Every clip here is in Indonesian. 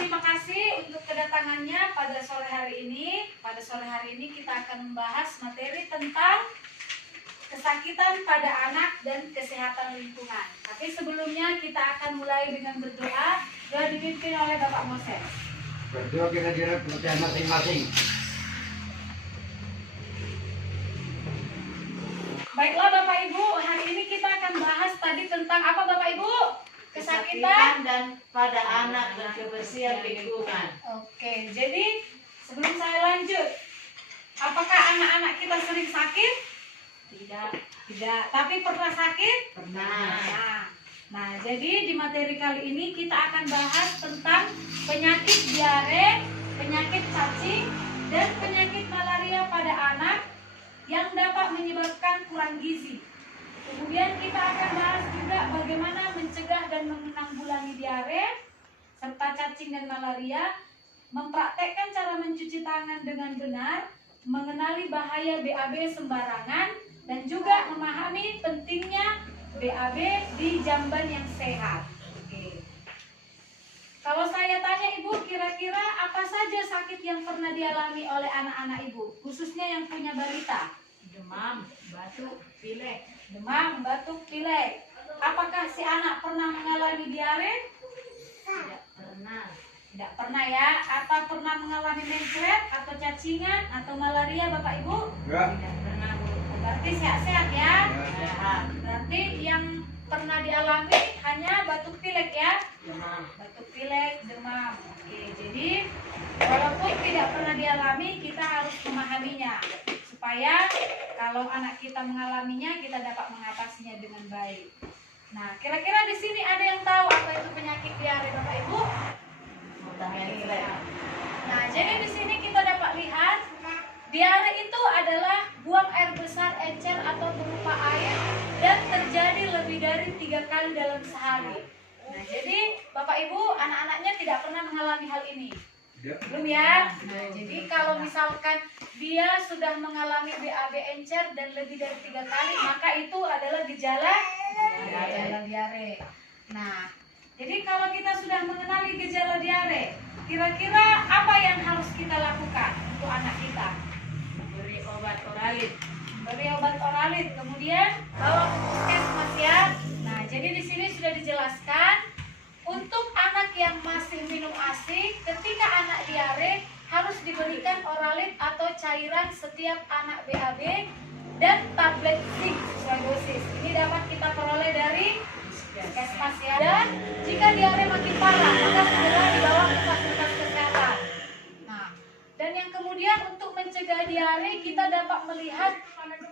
terima kasih untuk kedatangannya pada sore hari ini. Pada sore hari ini kita akan membahas materi tentang kesakitan pada anak dan kesehatan lingkungan. Tapi sebelumnya kita akan mulai dengan berdoa. Doa dipimpin oleh Bapak Moses. Berdoa kita direct kebutuhan masing-masing. Baiklah Bapak Ibu, hari ini kita akan bahas tadi tentang apa Bapak Ibu? Kesakitan dan pada anak dan kebersihan lingkungan. Oke, jadi sebelum saya lanjut, apakah anak-anak kita sering sakit? Tidak. Tapi pernah sakit? Pernah. Nah, jadi di materi kali ini kita akan bahas tentang penyakit diare, penyakit cacing, dan penyakit malaria pada anak yang dapat menyebabkan kurang gizi. Kemudian kita akan bahas juga bagaimana mencegah dan menanggulangi diare, serta cacing dan malaria, mempraktekkan cara mencuci tangan dengan benar, mengenali bahaya BAB sembarangan, dan juga memahami pentingnya BAB di jamban yang sehat. Oke. Kalau saya tanya Ibu, kira-kira apa saja sakit yang pernah dialami oleh anak-anak Ibu, khususnya yang punya balita? Demam, batuk, pilek. Demam, batuk, pilek. Apakah si anak pernah mengalami diare? Tidak pernah. Tidak pernah ya. Atau pernah mengalami mencret atau cacingan atau malaria Bapak Ibu? Enggak. Tidak pernah, Bu. Berarti sehat-sehat ya. Sehat. Berarti yang pernah dialami hanya batuk pilek ya. Demam. Batuk pilek, demam. Oke, jadi walaupun tidak pernah dialami, kita harus memahaminya supaya kalau anak kita mengalaminya, kita dapat mengatasinya dengan baik. Nah, kira-kira di sini ada yang tahu apa itu penyakit diare Bapak Ibu? Nah, jadi di sini kita dapat lihat diare itu adalah buang air besar encer atau berupa air dan terjadi lebih dari 3 kali dalam sehari. Nah, jadi Bapak Ibu, anak-anaknya tidak pernah mengalami hal ini. Belum ya? Nah, jadi kalau misalkan dia sudah mengalami BAB encer dan lebih dari 3 kali, maka itu adalah gejala diare. Nah, jadi kalau kita sudah mengenali gejala diare, kira-kira apa yang harus kita lakukan untuk anak kita? Beri obat oralit. Beri obat oralit, kemudian bawa ke puskesmas ya. Nah, jadi di sini sudah dijelaskan untuk anak yang masih minum ASI, ketika anak diare harus diberikan oralit atau cairan setiap anak BAB dan tablet zinc sesuai dosis. Ini dapat kita peroleh dari puskesmas ya. Dan jika diare makin parah, maka segera dibawa ke fasilitas kesehatan. Nah, dan yang kemudian untuk mencegah diare kita dapat melihat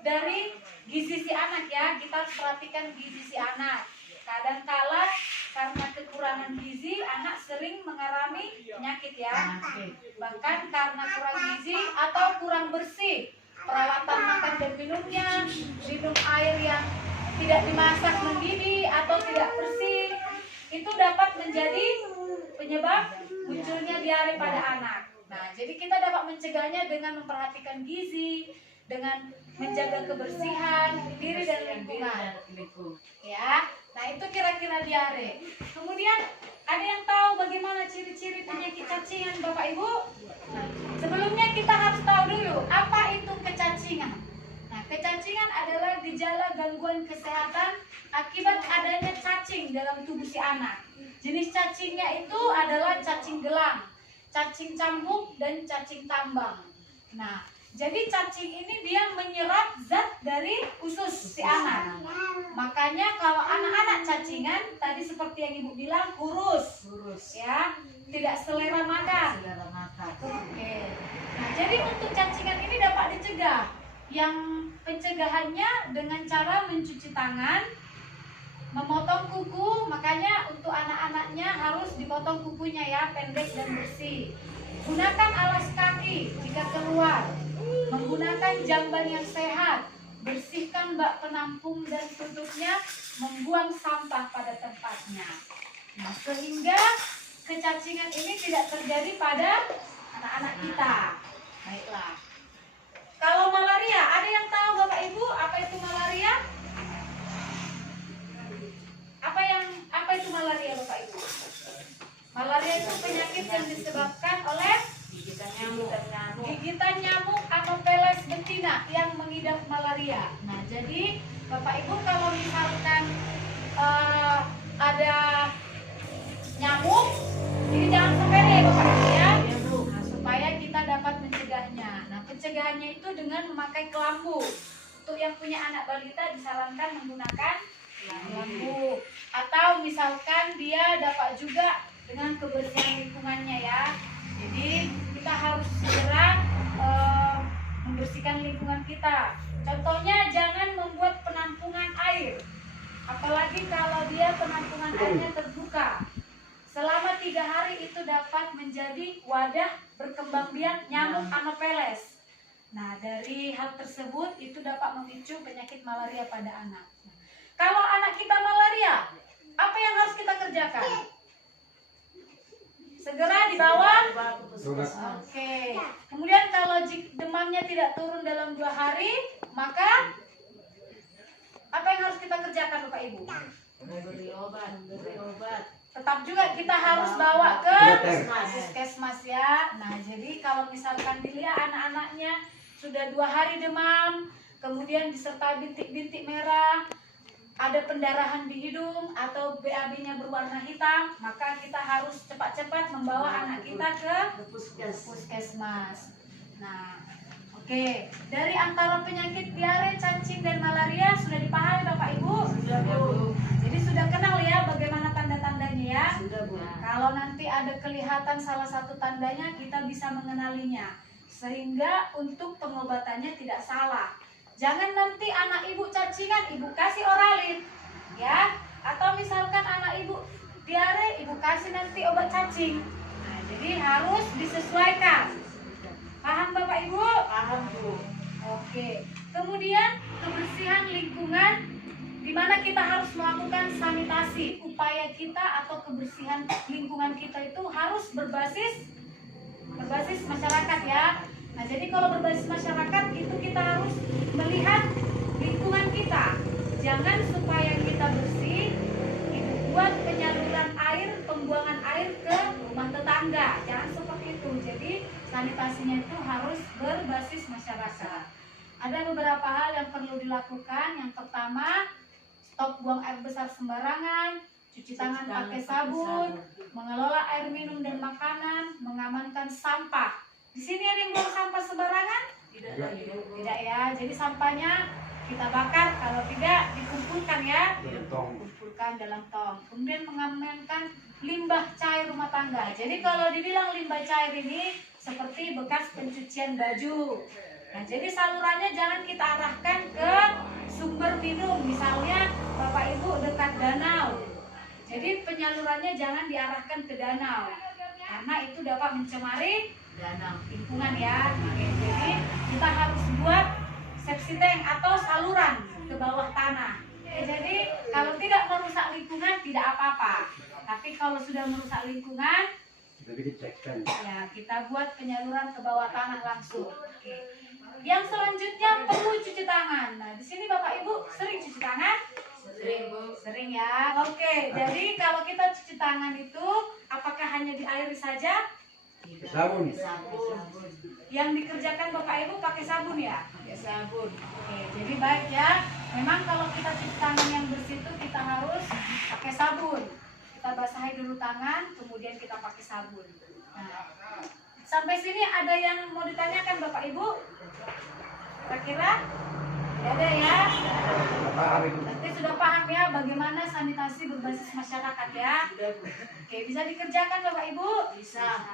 dari gizi si anak ya. Kita harus perhatikan gizi si anak. Kadangkala karena kekurangan gizi, anak sering mengalami penyakit ya. Bahkan karena kurang gizi atau kurang bersih, peralatan makan dan minumnya, minum air yang tidak dimasak mendidih atau tidak bersih, itu dapat menjadi penyebab munculnya diare pada anak. Nah, jadi kita dapat mencegahnya dengan memperhatikan gizi, dengan menjaga kebersihan diri dan lingkungan. Ya, nah itu kira-kira diare. Kemudian ada yang tahu bagaimana ciri-ciri penyakit cacingan Bapak Ibu? Nah, sebelumnya kita harus tahu dulu apa itu kecacingan. Nah, kecacingan adalah gejala gangguan kesehatan akibat adanya cacing dalam tubuh si anak. Jenis cacingnya itu adalah cacing gelang, cacing cambuk, dan cacing tambang. Nah, jadi cacing ini dia menyerap zat dari usus si anak. Makanya kalau anak-anak cacingan tadi seperti yang Ibu bilang kurus, ya, tidak selera makan. Oke. Nah, jadi untuk cacingan ini dapat dicegah. Yang pencegahannya dengan cara mencuci tangan, memotong kuku. Makanya untuk anak-anaknya harus dipotong kukunya ya, pendek dan bersih. Gunakan alas kaki jika keluar. Menggunakan jamban yang sehat, bersihkan bak penampung dan tutupnya, membuang sampah pada tempatnya. Nah, sehingga kecacingan ini tidak terjadi pada anak-anak kita. Baiklah. Kalau malaria, ada yang tahu Bapak Ibu apa itu malaria? Apa itu malaria Bapak Ibu? Malaria itu penyakit yang disebabkan oleh gigitan nyamuk. gigitan nyamuk Anopheles betina yang mengidap malaria. Nah, jadi Bapak Ibu kalau misalkan ada nyamuk, jadi jangan sepele Bapak Ibu ya. Nah, supaya kita dapat mencegahnya. Nah, pencegahannya itu dengan memakai kelambu. Untuk yang punya anak balita disarankan menggunakan kelambu. Atau misalkan dia dapat juga dengan kebersihan lingkungannya ya. Jadi kita harus segera membersihkan lingkungan kita. Contohnya jangan membuat penampungan air, apalagi kalau dia penampungan airnya terbuka. Selama 3 hari itu dapat menjadi wadah berkembang biak nyamuk Anopheles. Nah, dari hal tersebut itu dapat memicu penyakit malaria pada anak. Kalau anak kita malaria, apa yang harus kita kerjakan? Segera dibawa. Oke. Kemudian kalau demamnya tidak turun dalam 2 hari, maka apa yang harus kita kerjakan Bapak Ibu? Beri obat. Tetap juga kita harus bawa ke Puskesmas. puskesmas ya. Nah, jadi kalau misalkan dilihat anak-anaknya sudah 2 hari demam, kemudian disertai bintik-bintik merah, ada pendarahan di hidung atau BAB-nya berwarna hitam, maka kita harus cepat-cepat membawa anak kita ke puskesmas. Nah, oke. Dari antara penyakit diare, cacing, dan malaria sudah dipahami Bapak Ibu? Sudah, Bu. Jadi sudah kenal ya bagaimana tanda-tandanya ya? Sudah, Bu. Kalau nanti ada kelihatan salah satu tandanya, kita bisa mengenalinya. Sehingga untuk pengobatannya tidak salah. Jangan nanti anak ibu cacingan, ibu kasih oralin, ya. Atau misalkan anak ibu diare, ibu kasih nanti obat cacing. Nah, jadi harus disesuaikan. Paham Bapak Ibu? Paham, Bu. Oke. Kemudian kebersihan lingkungan, di mana kita harus melakukan sanitasi. Upaya kita atau kebersihan lingkungan kita itu harus berbasis masyarakat ya. Nah, jadi kalau berbasis masyarakat itu kita harus melihat lingkungan kita. Jangan supaya kita bersih, itu buat penyaluran air, pembuangan air ke rumah tetangga. Jangan seperti itu. Jadi sanitasinya itu harus berbasis masyarakat. Ada beberapa hal yang perlu dilakukan. Yang pertama, stop buang air besar sembarangan, cuci tangan pakai sabun, mengelola air minum dan makanan, mengamankan sampah. Di sini ada yang buang sampah sembarangan? Tidak ya. Jadi sampahnya kita bakar, kalau tidak dikumpulkan ya. Kumpulkan dalam tong. Kemudian mengamankan limbah cair rumah tangga. Jadi kalau dibilang limbah cair ini seperti bekas pencucian baju. Nah, jadi salurannya jangan kita arahkan ke sumber minum. Misalnya Bapak Ibu dekat danau. Jadi penyalurannya jangan diarahkan ke danau. Karena itu dapat mencemari danau lingkungan ya. Oke, jadi kita harus buat septic tank atau saluran ke bawah tanah. Oke, jadi kalau tidak merusak lingkungan tidak apa-apa. Tapi kalau sudah merusak lingkungan, ya kita buat penyaluran ke bawah tanah langsung. Oke. Yang selanjutnya perlu cuci tangan. Nah, di sini Bapak Ibu sering cuci tangan? Sering, Bu. Sering ya. Oke, jadi kalau kita cuci tangan itu apakah hanya diairi saja? Sabun. Yang dikerjakan Bapak Ibu pakai sabun ya? Pakai sabun. Oke, jadi baik ya. Memang kalau kita cuci tangan yang bersih itu kita harus pakai sabun. Kita basahi dulu tangan, kemudian kita pakai sabun. Nah, sampai sini ada yang mau ditanyakan Bapak Ibu? Kira-kira? Tidak ada ya? Nanti sudah paham ya bagaimana sanitasi berbasis masyarakat ya? Sudah, Bu. Oke, bisa dikerjakan Bapak Ibu? Bisa.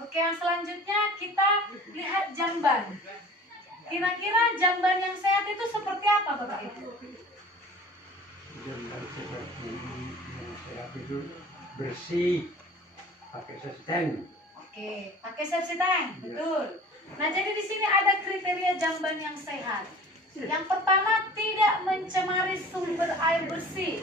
Oke, yang selanjutnya kita lihat jamban. Kira-kira jamban yang sehat itu seperti apa Bapak Ibu? Jamban seperti yang sehat itu bersih, pakai septic. Oke, pakai septic tank, betul. Nah, jadi di sini ada kriteria jamban yang sehat. Yang pertama, tidak mencemari sumber air bersih.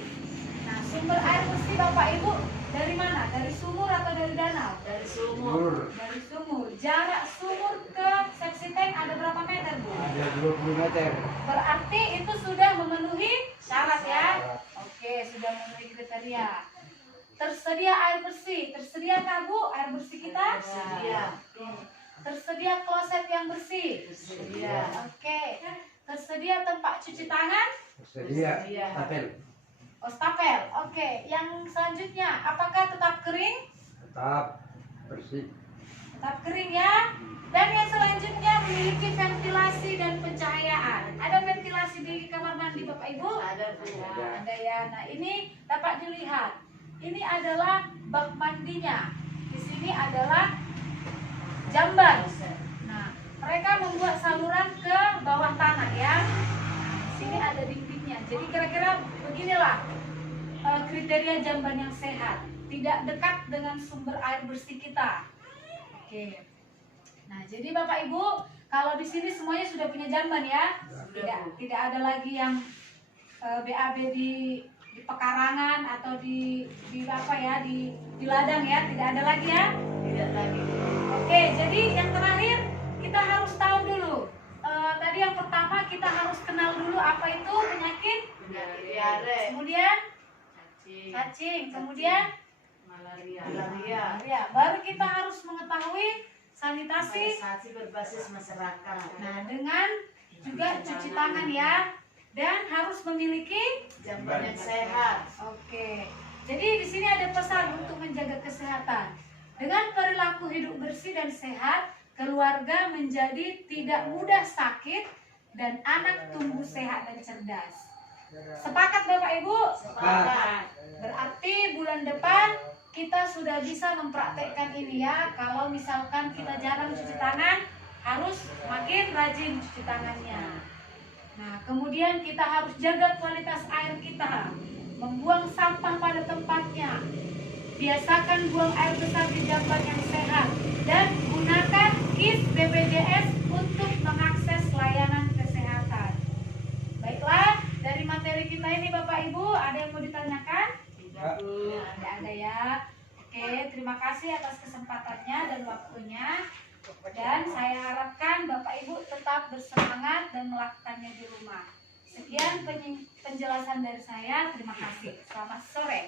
Nah, sumber air bersih Bapak Ibu dari mana? Dari sumur atau dari danau? Dari sumur. Dari sumur. Jarak sumur ke septic tank ada berapa meter, Bu? Ada 20 meter. Berarti itu sudah memenuhi syarat ya? Oke, sudah memenuhi kriteria. Tersedia air bersih. Tersediakah Bu air bersih kita? Tersedia. Tersedia kloset yang bersih. Tersedia. Oke. Tersedia tempat cuci tangan? Tersedia Tersedia. tapel. Oh, stapel. Oke. Yang selanjutnya, apakah tetap kering? Tetap bersih. Tetap kering ya. Dan yang selanjutnya memiliki ventilasi dan pencahayaan. Ada ventilasi di kamar mandi Bapak Ibu? Ada Bu. Ada ya. Nah, ini dapat dilihat. Ini adalah bak mandinya. Di sini adalah jamban. Nah, mereka membuat saluran ke bawah tanah ya. Nah, di sini ada dindingnya. Jadi kira-kira beginilah kriteria jamban yang sehat. Tidak dekat dengan sumber air bersih kita. Oke. Nah, jadi Bapak Ibu, kalau di sini semuanya sudah punya jamban ya. Tidak ada lagi yang BAB di pekarangan atau di apa ya, di ladang ya, tidak ada lagi ya. Tidak lagi. Oke, jadi yang terakhir kita harus tahu dulu. Tadi yang pertama kita harus kenal dulu apa itu penyakit, Penyakit diare. kemudian Cacing. cacing, kemudian Malaria. malaria. Baru kita harus mengetahui sanitasi. Sanitasi berbasis masyarakat. Nah, dengan juga cuci tangan ya, dan harus memiliki. Jamban yang sehat. Oke. Jadi di sini ada pesan untuk menjaga kesehatan. Dengan perilaku hidup bersih dan sehat, keluarga menjadi tidak mudah sakit dan anak tumbuh sehat dan cerdas. Sepakat Bapak Ibu? Sepakat. Berarti bulan depan kita sudah bisa mempraktekkan ini ya. Kalau misalkan kita jarang cuci tangan, harus makin rajin cuci tangannya. Nah, kemudian kita harus jaga kualitas air kita, membuang sampah pada tempatnya. Biasakan buang air besar di jamban yang sehat dan gunakan KIS BPJS untuk mengakses layanan kesehatan. Baiklah, dari materi kita ini Bapak Ibu, ada yang mau ditanyakan? Tidak Bu. Tidak ada ya. Oke, terima kasih atas kesempatannya dan waktunya. Dan saya harapkan Bapak Ibu tetap bersemangat dan melakukannya di rumah. Sekian penjelasan dari saya. Terima kasih. Selamat sore.